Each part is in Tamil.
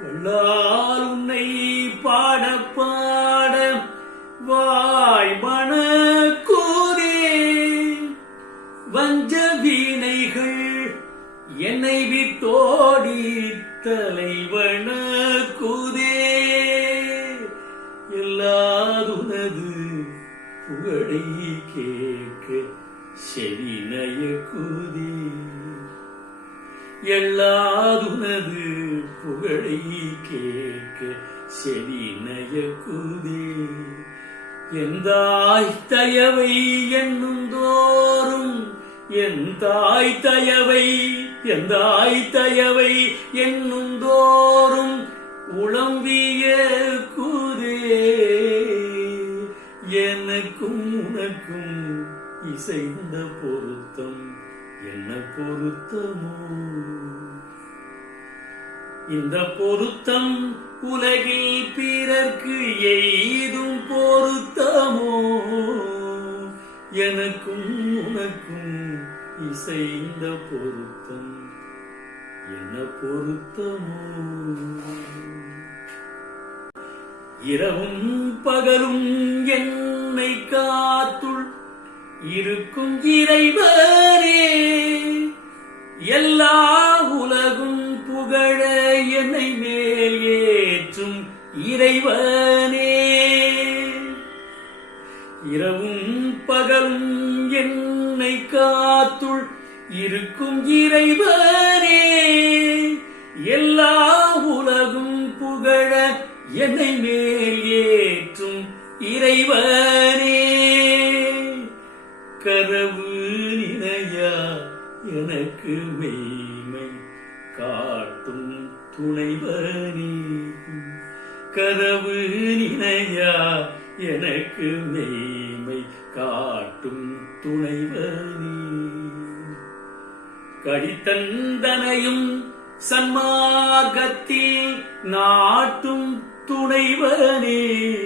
வள்ளால் உன்னை பாட பாட வாய் மணக்கூதே. வஞ்ச வீணைகள் என்னை விட்டோடி தலைவன கூதே எல்லாதுனது புகழை கேட்க செவினய கூதே எல்லாதுனது புகழை கேட்க செவினய கூதே. எந்தாய் தயவை என்னும் தோறும் என் தாய் தயவை எந்தாய் தயவை என்னும் தோறும் உளம்பிய கூதே. எனக்கும் உனக்கும் இசைந்த பொருத்தம் என்ன பொருத்தமோ? இந்த பொருத்தம் உலகில் பிறர்க்கு எய்தும் பொருத்தமோ? எனக்கும் உனக்கும் இசைந்த பொருத்தம் என்ன பொருத்தமோ? இரவும் பகலும் என்னை காத்துள் இருக்கும் இறைவனே எல்லா உலகும் புகழ என்னை மேல் ஏற்றும் இறைவனே. இரவும் பகலும் என்னை காத்துள் இருக்கும் இறைவனே. எல்லா உலகும் புகழ என்னை மேல் ஏற்றும் இறைவனே. கரவு நினையா எனக்கு மெய்மை காட்டும் துணைவனே. கதவு நினையா எனக்கு மெய்மை காட்டும் துணைவனே. கடித்தந்தனையும் சன்மார்க்கத்தில் நாட்டும் துணைவனே.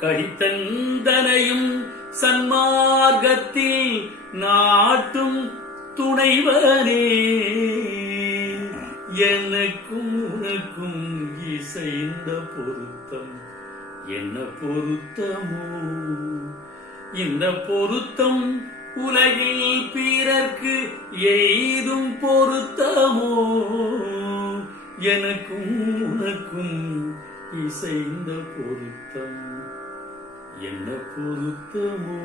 கடித்தந்தனையும் சன்மார்க்கத்தில் நாட்டும் துணைவனே. எனக்கும் உனக்கும் இசைந்த பொருத்தம். என்ன பொருத்தமோ? இந்த பொருத்தம் உலகில் பிறர்க்கு எய்தும் பொருத்தமோ? எனக்கும் உனக்கும் இசைந்த பொருத்தம். என்ன பொருத்தமோ?